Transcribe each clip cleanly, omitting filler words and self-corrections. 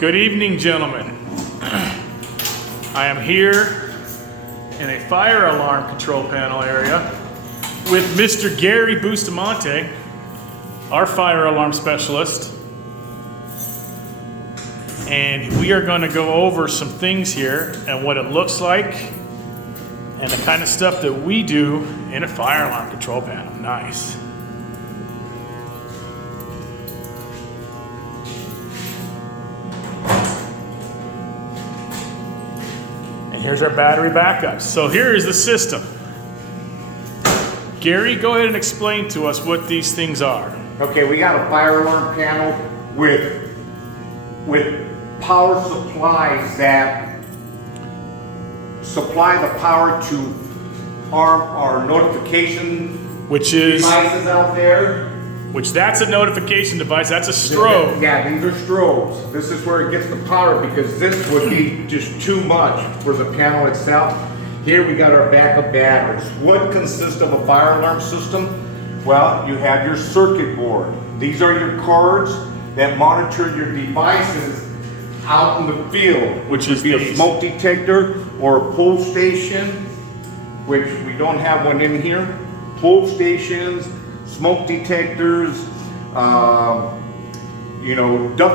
Good evening, gentlemen. I am here in a fire alarm control panel area with Mr. Gary Bustamante, our fire alarm specialist. And we are going to go over some things here and what it looks like and the kind of stuff that we do in a fire alarm control panel. Nice. And here's our battery backups. So here is the system. Gary, go ahead and explain to us what these things are. Okay, we got a fire alarm panel with power supplies that supply the power to our notification devices out there. Which that's a notification device, that's a strobe. Yeah, these are strobes. This is where it gets the power because this would be just too much for the panel itself. Here we got our backup batteries. What consists of a fire alarm system? Well, you have your circuit board. These are your cards that monitor your devices out in the field, Which is be a these. smoke detector or a pull station, which we don't have one in here. Pull stations, smoke detectors, duct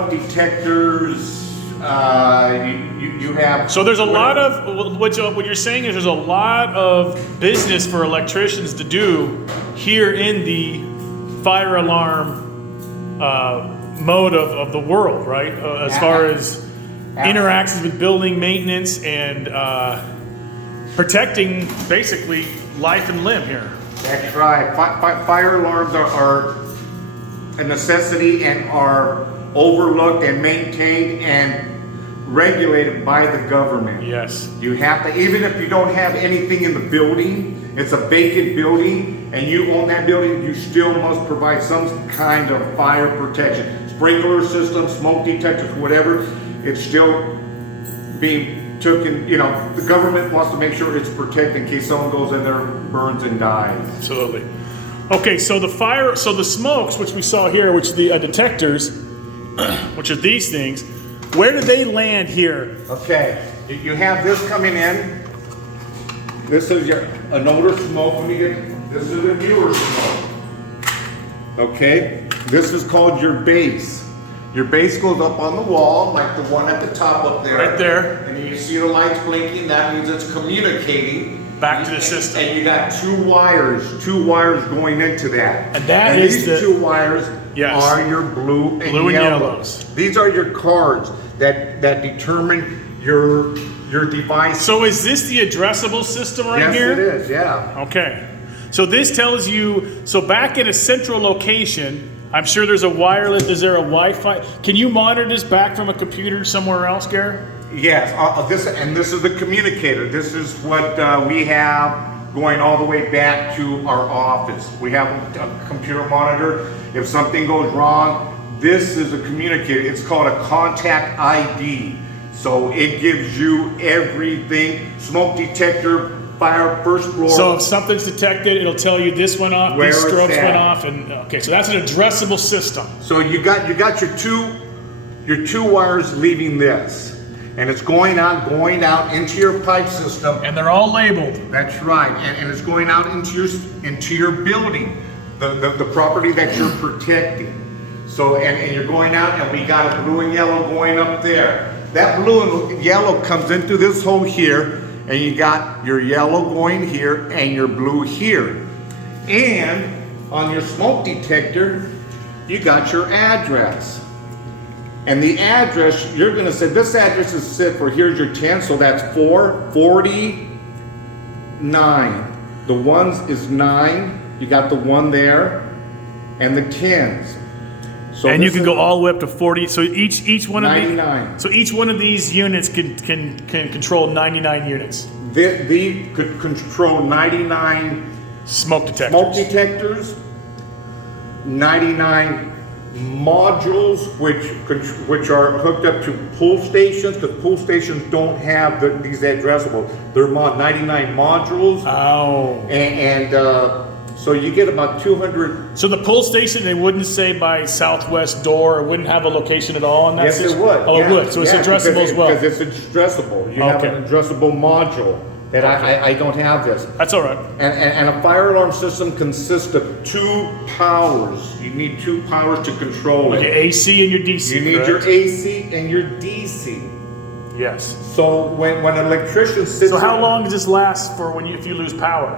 detectors. You have. So there's a lot of, what you're saying is there's a lot of business for electricians to do here in the fire alarm mode of the world, right? As far as interactions with building maintenance and protecting basically life and limb here. That's right. Fire alarms are a necessity and are overlooked and maintained and regulated by the government. Yes. You have to, even if you don't have anything in the building, it's a vacant building, and you own that building, you still must provide some kind of fire protection. Sprinkler systems, smoke detectors, whatever, it's still being taken, the government wants to make sure it's protected in case someone goes in there, burns and dies. Absolutely. Okay, so the smokes, which we saw here, which are the detectors, which are these things, where do they land here? Okay, you have this coming in. This is an older smoke. This is a newer smoke. Okay, this is called your base. Your base goes up on the wall, like the one at the top up there. Right there. And you see the lights blinking. That means it's communicating Back to the system. And you got two wires going into that. And these two wires Yes. are your blue and yellows. These are your cards that determine your device. So is this the addressable system right here? Yes, it is, yeah. Okay. So this tells you, so back at a central location, I'm sure there's a wireless, is there a Wi-Fi? Can you monitor this back from a computer somewhere else, Gary? Yes, this is the communicator. This is what we have going all the way back to our office. We have a computer monitor. If something goes wrong, this is a communicator. It's called a contact ID. So it gives you everything. Smoke detector, fire, first floor. So if something's detected, it'll tell you this went off, Where these it's strobes at. went off, and okay, so that's an addressable system. So you got your two wires leaving this. And it's going out into your pipe system. And they're all labeled. That's right, and it's going out into your building, the property that you're protecting. So and you're going out, and we got a blue and yellow going up there. That blue and yellow comes into this hole here, and you got your yellow going here and your blue here. And on your smoke detector, you got your address. And the address, you're going to say, this address is set for, here's your 10, so that's 449. The ones is 9, you got the 1 there, and the 10s. So And you can go all the way up to 40. So each one of 99. these, so each one of these units can control 99 units. They could control 99 Smoke detectors. smoke detectors, 99 modules which are hooked up to pull stations, because pull stations don't have these addressables. They're 99 modules. Oh. And So you get about 200. So the pull station, they wouldn't say by southwest door, it wouldn't have a location at all in that Yes, it system? would. Oh, yeah, it would. So it's yeah, addressable as well. Because it's addressable. You have Okay. an addressable module that I don't have this. That's all right. And a fire alarm system consists of 2 powers. You need 2 powers to control Your it. AC and your DC, You need correct? your AC and your DC. Yes. So when an electrician sits So how in- long does this last for if you lose power?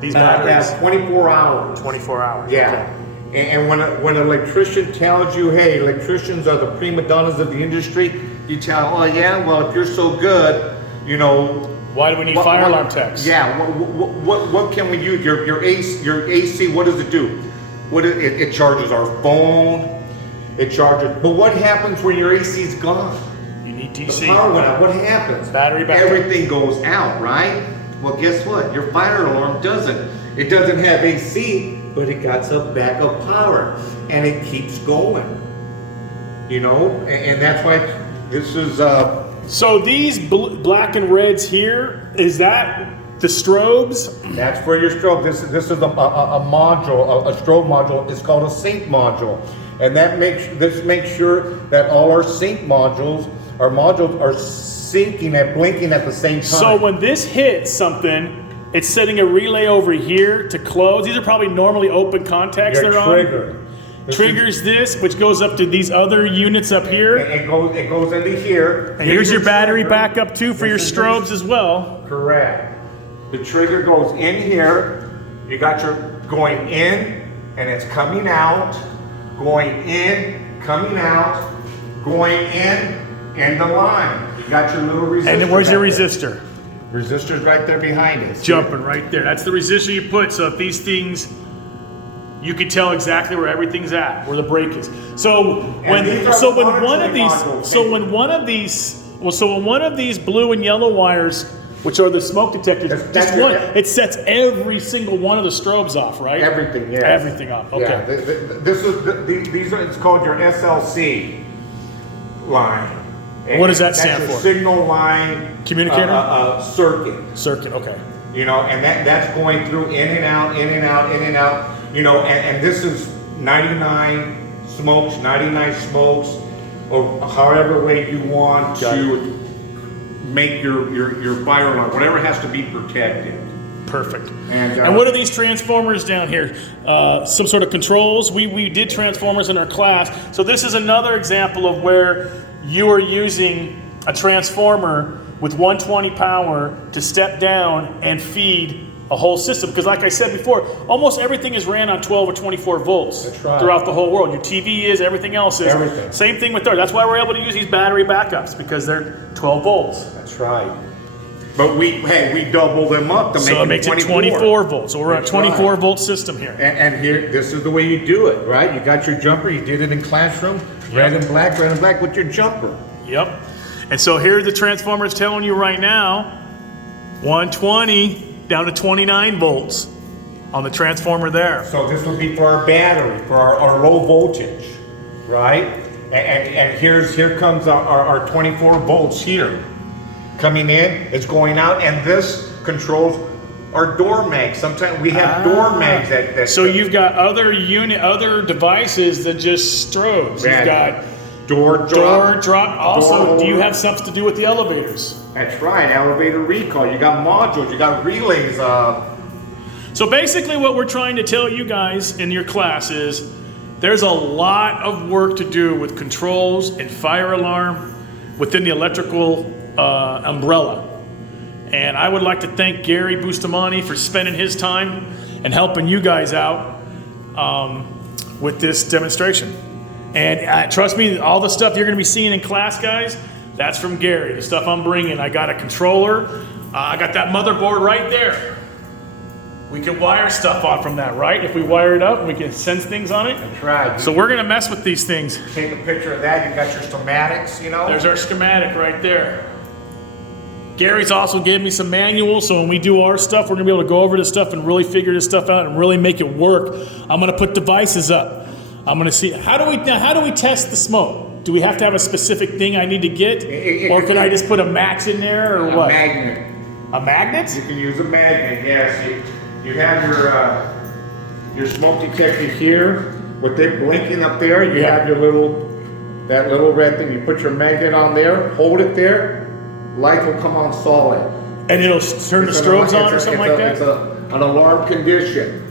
These batteries? 24 hours. 24 hours. Yeah. And when an electrician tells you, hey, electricians are the prima donnas of the industry, you tell, oh yeah, well, if you're so good, you know. Why do we need fire alarm techs? Yeah, what can we use? Your AC, what does it do? It charges our phone, it charges, but what happens when your AC's gone? You need The DC. power went out, what happens? Battery backup. Everything goes out, right? Well, guess what? Your fire alarm doesn't. It doesn't have AC, but it got some backup power, and it keeps going. You know, and that's why this is. So these black and reds here, is that the strobes? That's for your strobe. This is a module, a strobe module. It's called a sync module, and this makes sure that all our sync modules, our modules are syncing and blinking at the same time. So when this hits something, it's setting a relay over here to close. These are probably normally open contacts your they're trigger. on. Triggers this, which goes up to these other units up here. It goes into here. And here's your battery trigger. backup too for your This is strobes as well. Correct. The trigger goes in here. You got your going in, and it's coming out. Going in, coming out. Going in the line. You got your little resistor. And then where's your back there. resistor? Resistor's right there behind us. Jumping right there. That's the resistor you put. So if these things, you can tell exactly where everything's at, where the break is. So when these are when one of these monitoring when one of these blue and yellow wires, which are the smoke detectors, That's just your- one, it sets every single one of the strobes off, right? Everything, yeah. Everything off. Okay. Yeah, these are. It's called your SLC line. What does that That's stand your for? Signal line Communicator? circuit. Circuit. Okay. You know, and that's going through in and out, in and out, in and out. You know, and this is 99 smokes, or however way you want Got to make your fire alarm, whatever has to be protected. Perfect. And, What are these transformers down here? Some sort of controls. We did transformers in our class. So this is another example of where you are using a transformer with 120 power to step down and feed a whole system. Because like I said before, almost everything is ran on 12 or 24 volts That's right. throughout the whole world. Your TV is, everything else is. Everything. Same thing with theirs. That's why we're able to use these battery backups, because they're 12 volts. That's right. But we double them up to make So it makes it 24 volts. So we're at a That's 24 right. volt system here. And here, this is the way you do it, right? You got your jumper, you did it in classroom, red and black with your jumper. Yep. And so here the transformer is telling you right now, 120 down to 29 volts on the transformer there. So this would be for our battery, for our low voltage, right? And here comes our 24 volts here. Coming in, it's going out, and this controls our door mags. Sometimes we have door mags that So you've got other devices than just strobes. Yeah. You've got door drop. Also, Door do you holder. have something to do with the elevators? That's right, elevator recall. You got modules, you got relays. So basically what we're trying to tell you guys in your class is there's a lot of work to do with controls and fire alarm within the electrical umbrella. And I would like to thank Gary Bustamante for spending his time and helping you guys out with this demonstration. And trust me, all the stuff you're going to be seeing in class, guys, that's from Gary. The stuff I'm bringing. I got a controller. I got that motherboard right there. We can wire stuff off from that, right? If we wire it up, we can sense things on it. That's right. So we're going to mess with these things. Take a picture of that. You got your schematics, you know. There's our schematic right there. Gary's also gave me some manuals, so when we do our stuff, we're gonna be able to go over this stuff and really figure this stuff out and really make it work. I'm gonna put devices up. I'm gonna see, how do we test the smoke? Do we have to have a specific thing I need to get? Or can I just put a match in there, or what? A magnet. A magnet? You can use a magnet, yes. You have your your smoke detector here, with it blinking up there, you Yeah. have your that little red thing. You put your magnet on there, hold it there, light will come on solid. And it'll turn the It's strobes an- on or it's a- something it's like a- It's that? an alarm condition.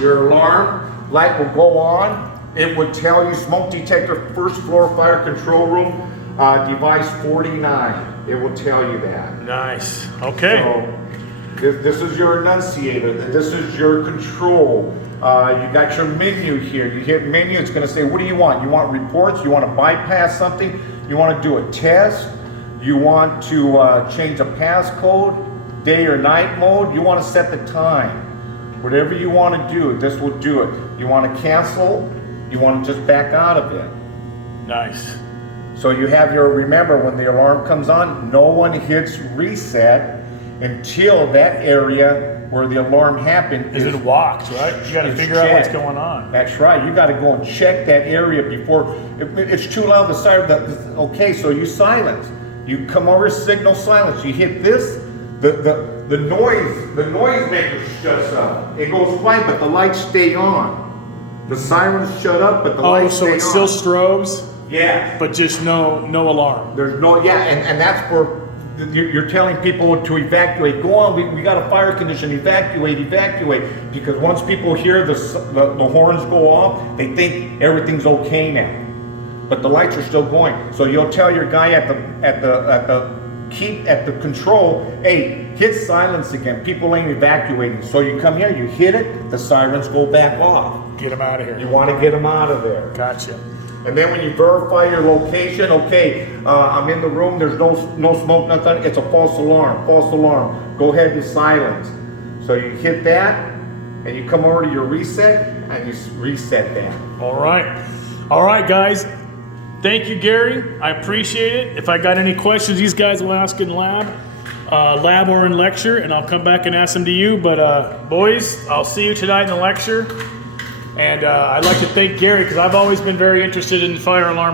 Your alarm light will go on. It would tell you smoke detector, first floor fire control room, device 49. It will tell you that. Nice. Okay. So this is your annunciator. This is your control. You got your menu here. You hit menu. It's going to say, what do you want? You want reports? You want to bypass something? You want to do a test? You want to change a passcode, day or night mode? You want to set the time. Whatever you want to do, this will do it. You want to cancel? You want to just back out of it. Nice. So you have your, remember when the alarm comes on, no one hits reset until that area where the alarm happened Is it walked, right? You got to is figure out what's checked. going on. That's right. You got to go and check that area before it's too loud. The siren. Okay, so you silence. You come over, signal silence. You hit this. The noise maker shuts up. It goes quiet, but the lights stay on. The sirens shut up, but the Oh, lights so stay it's on. still strobes, Yeah. but just no alarm. There's no, and that's where you're telling people to evacuate. Go on, we got a fire condition, evacuate. Because once people hear the horns go off, they think everything's okay now. But the lights are still going. So you'll tell your guy at the control, hey, hit silence again. People ain't evacuating. So you come here, you hit it, the sirens go back off. Get them out of here. You want to get them out of there. Gotcha. And then when you verify your location, okay, I'm in the room, there's no smoke, nothing, it's a false alarm. Go ahead and silence. So you hit that, and you come over to your reset, and you reset that. All right, guys. Thank you, Gary. I appreciate it. If I got any questions, these guys will ask in lab or in lecture, and I'll come back and ask them to you. But boys, I'll see you tonight in the lecture. And I'd like to thank Gary because I've always been very interested in fire alarm